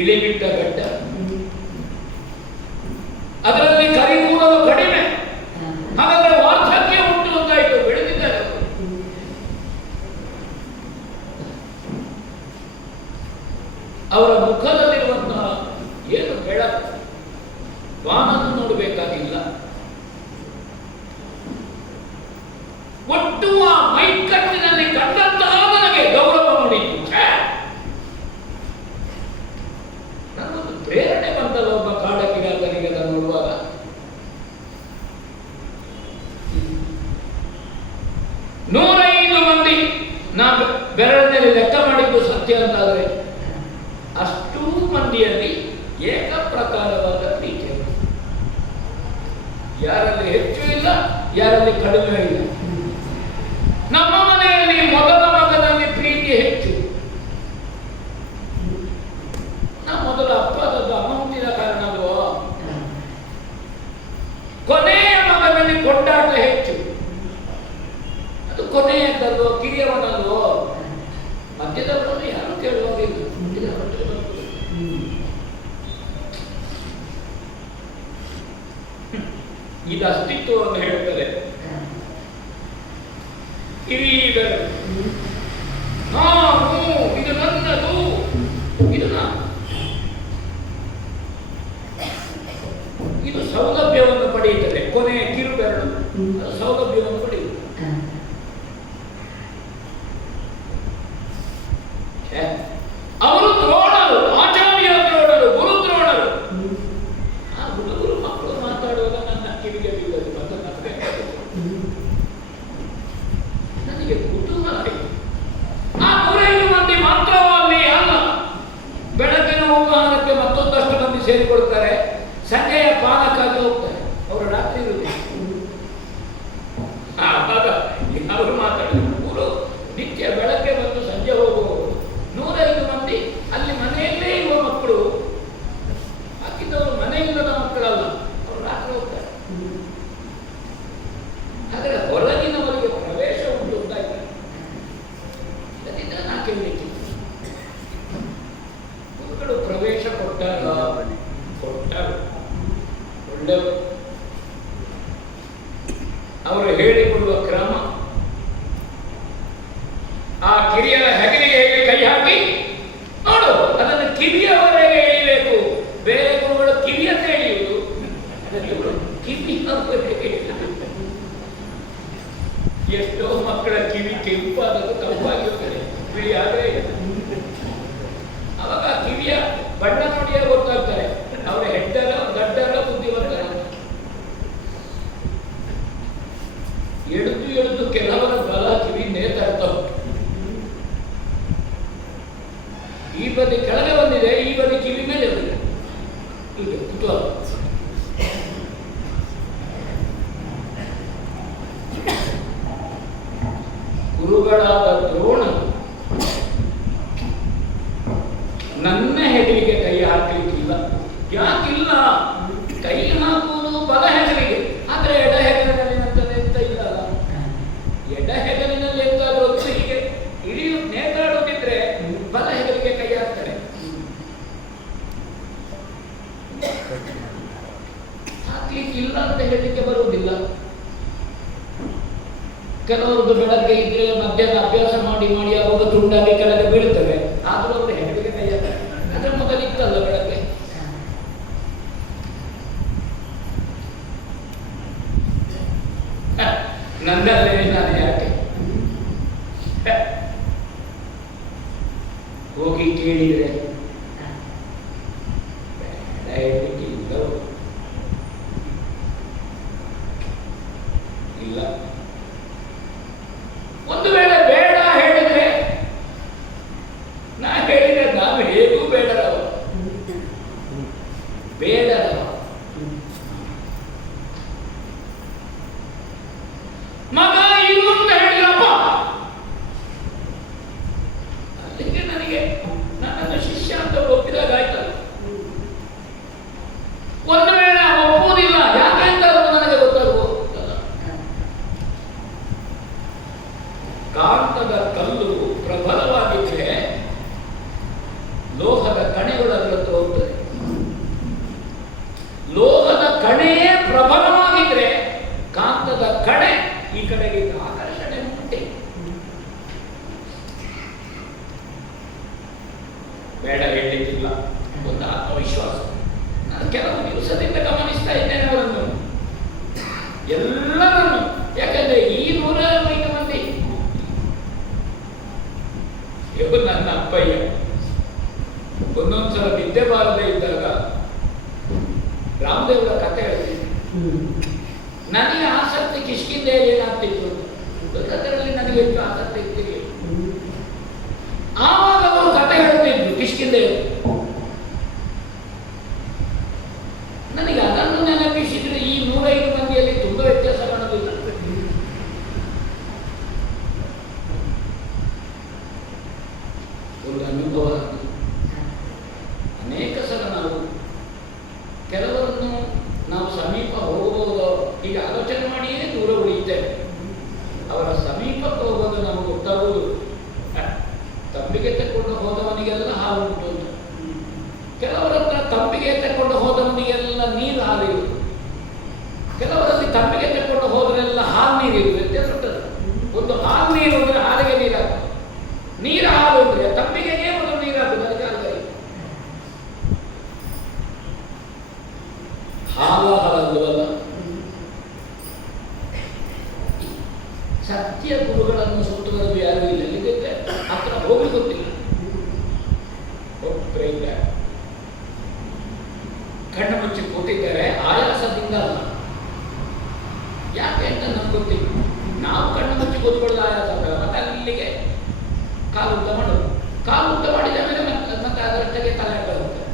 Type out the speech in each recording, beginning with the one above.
ಇಳಿಬಿಟ್ಟ ಗಡ್ಡ, ಅದರಲ್ಲಿ ಕರಿಗೂಡಲು ಕಡಿಮೆ, ಹಾಗಾದ್ರೆ ವಾರ್ಧಕ್ಯ ಉಂಟು ಅಂತಾಯ್ತು. ಬೆಳೆದಿದ್ದಾರೆ ಅವರು. ಅವರ ಮುಖದಲ್ಲಿರುವಂತಹ ಏನು ಬೆಳಕು, ವಾನನ್ನು ನೋಡಬೇಕಾಗಿಲ್ಲ. ಒಟ್ಟು ಆ ಮೈಕಟ್ಟಿನಲ್ಲಿ ಕಂಡಂತಹ ನನಗೆ ಗೌರವ ನೋಡಿತ್ತು. ನನ್ನೊಂದು ಪ್ರೇರಣೆ ಬಂತಲ್ಲ ಒಬ್ಬ ಕಾಡಕಿಗಾತನಿಗೆ ಅದನ್ನು ನೋಡುವಾಗ. 105 ಮಂದಿ ನಾ ಬೆರಳಿನಲ್ಲಿ ಲೆಕ್ಕ ಮಾಡಿದ್ದು ಸತ್ಯ ಅಂತಾದರೆ ಅಷ್ಟೂ ಮಂದಿಯಲ್ಲಿ ಏಕ ಪ್ರಕಾರವಾದ ಪ್ರೀತಿ, ಯಾರಲ್ಲಿ ಹೆಚ್ಚು ಇಲ್ಲ, ಯಾರಲ್ಲಿ ಕಡಿಮೆ ಇಲ್ಲ. ನಮ್ಮ ಮನೆಯಲ್ಲಿ ಮೊದಲ ಮಗನಲ್ಲಿ ಪ್ರೀತಿ ಹೆಚ್ಚು. ನಮ್ಮ ಮೊದಲ ಅಪ್ಪದದ್ದು ಅಮ್ಮ ಹುಟ್ಟಿದ ಕಾರಣವೋ, ಕೊನೆಯ ಮಗನಲ್ಲಿ ಕೊಂಡಾಟ ಹೆಚ್ಚು. ಅದು ಕೊನೆಯದ್ದಲ್ವೋ, ಕಿರಿಯವನಲ್ವೋ, ಮಧ್ಯದವರನ್ನು ಯಾರು ಕೇಳುವುದಿಲ್ಲ. ಇದು ಅಸ್ತಿತ್ವವನ್ನು ಹೇಳ್ತಾರೆ. ಈಗ ನಾನು, ಇದು ನನ್ನದು, ಇದು ನಾನು, ಇದು ಸೌಲಭ್ಯವನ್ನು ಪಡೆಯುತ್ತದೆ. ಕೊನೆಯ ಕಿರುಬೆರಳು ಅದು ಸೌಲಭ್ಯವನ್ನು ಪಡೆಯುತ್ತದೆ. ಅವರು ದ್ರೋಣರು, ಆಚಾರ್ಯ ದ್ರೋಣರು, ಗುರು ದ್ರೋಣರು. ಆ ಹುಡುಗರು ಮಕ್ಕಳು ಮಾತಾಡುವಾಗ ನನ್ನ ಕಿವಿಗೆ ಬೀಳದು, ನನಗೆ ಕುತೂಹಲ ಆಯಿತು. ಆ 105 ಮಂದಿ ಮಾತ್ರವಲ್ಲಿ ಅಲ್ಲ, ಬೆಳಗಿನ ಉಪಹಾರಕ್ಕೆ ಮತ್ತೊಂದಷ್ಟು ಮಂದಿ ಸೇರಿಕೊಳ್ತಾರೆ, ಸಂಜೆಯ ಪಾನಕ್ಕಾಗಿ ಹೋಗ್ತಾರೆ. ಅವರು ರಾತ್ರಿ ಇರುವುದಿಲ್ಲ. ಅವರು ಮಾತಾಡಿದ್ರು, ನಿತ್ಯ ಬೆಳಗ್ಗೆ ಬಂದು ಸಂಜೆ ಹೋಗುವವರು 105 ಮಂದಿ ಅಲ್ಲಿ ಮನೆಯಲ್ಲೇ ಇರುವ ಮಕ್ಕಳು. ಹಾಕಿದ್ದವರು ಮನೆಯಿಲ್ಲದ ಮಕ್ಕಳಲ್ಲ, ಅವರು ರಾತ್ರಿ ಹೋಗ್ತಾರೆ. ಹಾಗಾದ್ರೆ ಹೊರಗಿನವರಿಗೆ ಪ್ರವೇಶ ಉಂಟು ಅಂತಾಯ್ತಾರೆ. ಅದರಿಂದ ನಾ ಕೇಳಲಿಕ್ಕೆ ಗುರುಗಳು ಪ್ರವೇಶ ಕೊಟ್ಟಾಗ ಒಳ್ಳೆಯವರು. ಅವರು ಹೇಳಿಕೊಡುವ ಕ್ರಮ, ಆ ಕಿರಿಯರ ಹೆಗಲಿಗೆ ಹೇಗೆ ಕೈ ಹಾಕಿ ನೋಡು, ಅದನ್ನು ಕಿವಿಯವರೆಗೆ ಎಳಿಬೇಕು. ಬೇರೆ ಗುರುಗಳು ಕಿವಿಯನ್ನೇ ಎಳೆಯುವುದು, ಕಿವಿಯವರೆಗೆ ಎಷ್ಟೋ ಮಕ್ಕಳ ಕಿವಿ ಕೆಂಪಾದದ್ದು ಕಪ್ಪಾಗಿ ಹೋಗ್ತದೆ, ಬಿಳಿ ಆದರೆ ಅವಾಗ ಕಿವಿಯ ಬಣ್ಣ ನೋಡಿಯೇ ಗೊತ್ತಾಗ್ತಾರೆ ಅವರ ಹೆಡ್ಡರ ಗಡ್ಡರ ಬುದ್ಧಿವಂತರ. ಎಳೆದು ಕೆಲವರ ಬಲ ಕಿವಿ ನೇತಾಡ್ತಾ ಉಂಟು. ಈ ಬದಿ ಕೆಳಗೆ ಬಂದಿದೆ, ಈ ಬದಿ ಕಿವಿ ಮೇಲೆ ಬಂದಿದೆ. ಈಗ ಕುತೂಹಲ. ಗುರುಗಳಾದ ದ್ರೋಣ ನನ್ನ ಹೆಗಲಿಗೆ ಕೈ ಹಾಕಲಿಕ್ಕಿಲ್ಲ. ಯಾಕಿಲ್ಲ? ಕೈ ಹಾಕುವುದು ಬಲ ಹೆಗಲಿಗೆ, ಆದ್ರೆ ಎಡ ಹೆಗಲಿನಲ್ಲಿ ನಂತರ ಎಂತ ಇಲ್ಲ. ಎಡ ಹೆಗಲಿನಲ್ಲಿ ಎಂತಾದ್ರೂ ಹೀಗೆ ಇಳಿಯು ನೇತಾಡುತ್ತಿದ್ರೆ ಬಲ ಹೆಗಲಿಗೆ ಕೈ ಹಾಕ್ತಾರೆ. ಹಾಕ್ಲಿಕ್ಕಿಲ್ಲ ಅಂತ ಹೇಳಲಿಕ್ಕೆ ಬರುವುದಿಲ್ಲ. ಕೆಲವರದ್ದು ಬೆಳಗ್ಗೆ ಇದ್ರೆ ಮಧ್ಯಾಹ್ನ ಅಭ್ಯಾಸ ಮಾಡಿ ಅವಾಗ ತುಂಡಾಗಿ ಕೆಳಗೆ ಬೀಳ್ತವೆ, ಆದ್ರೂ ಅವರು ಹೆಗಲಿಗೆ ಕೈ ಹಾಕ್ತಾರೆ. ಅದ್ರ ಮೊದಲಿತ್ತಲ್ಲ ಬೆಳಗ್ಗೆ. ನನ್ನಲ್ಲೇ ನಾನು ಯಾಕೆ ಹೋಗಿ ಕೇಳಿದ್ರೆ ಇಲ್ಲ. ಒಂದು ವೇಳೆ ಬೇಡ ಹೇಳಿದ್ರೆ, ನಾ ಹೇಳಿದ್ರೆ ನಾವು ಹೇಗೂ ಬೇಡರವ, ಬೇಡರವ. ಮಗ ಇರು ಅಂತ ಹೇಳಿದಪ್ಪ, ಅಲ್ಲಿಗೆ ನನಗೆ ನನ್ನನ್ನು ಶಿಷ್ಯ ಬೇಡ ಹೇಳಲಿಕ್ಕಿಲ್ಲ, ಒಂದು ಆತ್ಮವಿಶ್ವಾಸ. ನಾನು ಕೆಲವು ದಿವಸದಿಂದ ಗಮನಿಸ್ತಾ ಇದ್ದೇನೆ ಅವರನ್ನು ಎಲ್ಲರನ್ನು. ಯಾಕಂದ್ರೆ ಈ 105 ಮಂದಿ ಇವರು ನನ್ನ ಅಪ್ಪಯ್ಯ. ಒಂದೊಂದ್ಸಲ ನಿದ್ದೆ ಬಾರದೆ ಇದ್ದಾಗ ರಾಮದೇವರ ಕಥೆ ಹೇಳ್ತೀನಿ. ನನಗೆ ಆಸಕ್ತಿ ಕಿಷ್ಕಿಂಧೆಯಲ್ಲಿ ಏನಾಗ್ತಿತ್ತು, ಕಥೆಗಳಲ್ಲಿ ನನಗೆ ಎಷ್ಟು ಆಸಕ್ತಿ ಇರ್ತಿರ್ಲಿಲ್ಲ. ಆವಾಗ ಅವರು ಕಥೆ ಹೇಳ್ತಿದ್ರು ಕಿಷ್ಕಿಂಧೆಯಲ್ಲಿ. ನನಗೆ ಅದನ್ನು ನೆನಪಿಸಿದ್ರೆ ಈ 105 ಮಂದಿಯಲ್ಲಿ ತುಂಬಾ ವ್ಯತ್ಯಾಸ ಕಾಣೋದಿಲ್ಲ. ಒಂದು ಅನುಭವ. ಅನೇಕ ಸಲ ನಾವು ಕೆಲವರನ್ನು ನಾವು ಸಮೀಪ ಹೋಗಬಹುದು ಹೀಗೆ ಆಲೋಚನೆ ಮಾಡಿಯೇ ದೂರ ಉಳಿಯುತ್ತೇವೆ. ಅವರ ಸಮೀಪಕ್ಕೆ ಹೋಗೋದು ನಮಗೆ ಗೊತ್ತಾಗುವುದು. ತಂಬಿಗೆ ತಕೊಂಡು ಹೋದವನಿಗೆಲ್ಲ ಹಾಲು ಉಂಟು ಅಂತ. ಕೆಲವರ ಹತ್ರ ತಂಬಿಗೆ ತಕೊಂಡು ಹೋದವನಿಗೆಲ್ಲ ನೀರು ಹಾಲಿರುವುದು. ಕೆಲವರಲ್ಲಿ ತಂಬಿಗೆ ತಕೊಂಡು ಹೋದ್ರೆಲ್ಲ ಹಾಲು ನೀರಿರುವುದು. ವ್ಯತ್ಯಾಸ ಉಂಟಲ್ಲ. ಒಂದು ಹಾಲು ನೀರು ಅಂದ್ರೆ ಹಾಲಿಗೆ ನೀರಾಗ್ತದೆ, ನೀರು ಹಾಲು ಅಂದ್ರೆ ತಂಬಿಗೆಗೆ ಒಂದು ನೀರಾಗ್ತದೆ. ಅದಕ್ಕೆ ಹಾಲು ಹಾಲಲ್ಲವಲ್ಲ. ಸತ್ಯ ಗುರುಗಳನ್ನು ಸುತ್ತುವರೆದು ಯಾರು ಇಲ್ಲ. ಇಲ್ಲಿದ್ದರೆ ಹತ್ರ ಹೋಗಿ ಗೊತ್ತಿಲ್ಲ. ಒಬ್ಬರೇ ಇಲ್ಲ, ಕಣ್ಣು ಮುಚ್ಚಿ ಕೂತಿದ್ದಾರೆ. ಆಯಾಸದಿಂದ ಅಲ್ಲ, ಯಾಕೆ ಅಂತ ನಮ್ಗೆ ಗೊತ್ತಿಲ್ಲ. ನಾವು ಕಣ್ಣು ಮುಚ್ಚಿ ಕೂತ್ಕೊಳ್ಳೋದು ಆಯಾಸ ಆಗಲ್ಲ. ಮತ್ತೆ ಅಲ್ಲಿಗೆ ಕಾಲು ಉದ್ದ ಮಾಡೋದು. ಕಾಲು ಉದ್ದ ಮಾಡಿದ ಮೇಲೆ ಮತ್ತೆ ಅದರೊಟ್ಟಿಗೆ ತಲೆ ಬರುತ್ತೆ.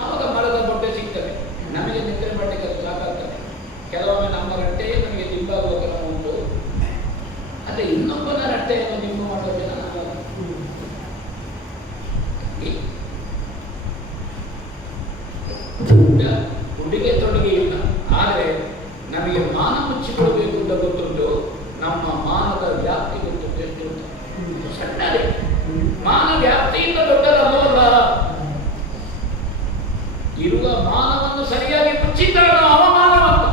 ಆವಾಗ ಮರದ ಬೊಟ್ಟೆ ಸಿಗ್ತದೆ. ನಮಗೆ ನಿದ್ರೆ ಮಾಡಲಿಕ್ಕೆ ಅದು ಸಾಕಾಗ್ತದೆ. ಕೆಲವೊಮ್ಮೆ ನಮ್ಮ ರಟ್ಟೆಯೇ ನಮಗೆ ದಿಂಬಾಗುವ ಕ್ರಮ ಉಂಟು. ಅದೇ ಇನ್ನೊಬ್ಬನ ರಟ್ಟೆಯನ್ನು ದಿಂಬು ಮಾಡುವ ಜನ ಉಡುಗೆ ತೊಡುಗೆ ಇಲ್ಲ. ಆದರೆ ನಮಗೆ ಮಾನ ಮುಚ್ಚಿಕೊಳ್ಬೇಕು ಅಂತ ಗೊತ್ತುಂಟು. ನಮ್ಮ ಮಾನದ ವ್ಯಾಪ್ತಿ ಗೊತ್ತುಂಟು. ಎಷ್ಟು ಸಣ್ಣದೇ ಮಾನ ವ್ಯಾಪ್ತಿಯಿಂದ ದೊಡ್ಡದಲ್ಲವಲ್ಲ. ಇರುವ ಮಾನವನ್ನು ಸರಿಯಾಗಿ ಮುಚ್ಚಿದ್ದಾಗ ಅವಮಾನವಂತ.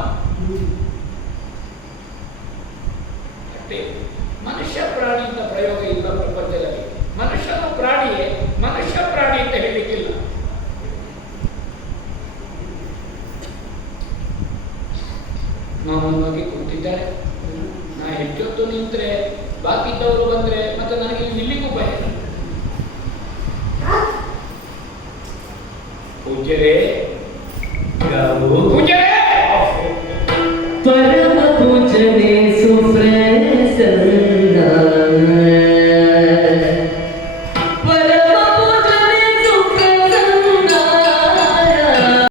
ಅಷ್ಟೇ. ಮನುಷ್ಯ ಪ್ರಾಣಿ ಅಂತ ಪ್ರಯೋಗ ಇಲ್ಲ ಪ್ರಪಂಚದಲ್ಲಿ. ಮನುಷ್ಯನು ಪ್ರಾಣಿಯೇ, ಮನುಷ್ಯ ಪ್ರಾಣಿ ಅಂತ ಹೇಳಲಿಕ್ಕಿಲ್ಲ. ಮಾಮೂಲಾಗಿ ಕೂತಿದ್ದಾರೆ. ನಾ ಹೆಚ್ಚೊತ್ತು ನಿಂತ್ರೆ ಬಾಕಿ ಇದ್ದವರು ಬಂದ್ರೆ ಮತ್ತೆ ನನಗೆ ನಿಲ್ಲಿಗೂ ಭಯ. ಪೂಜ್ಯರೇ, ಪೂಜ್ಯರೇ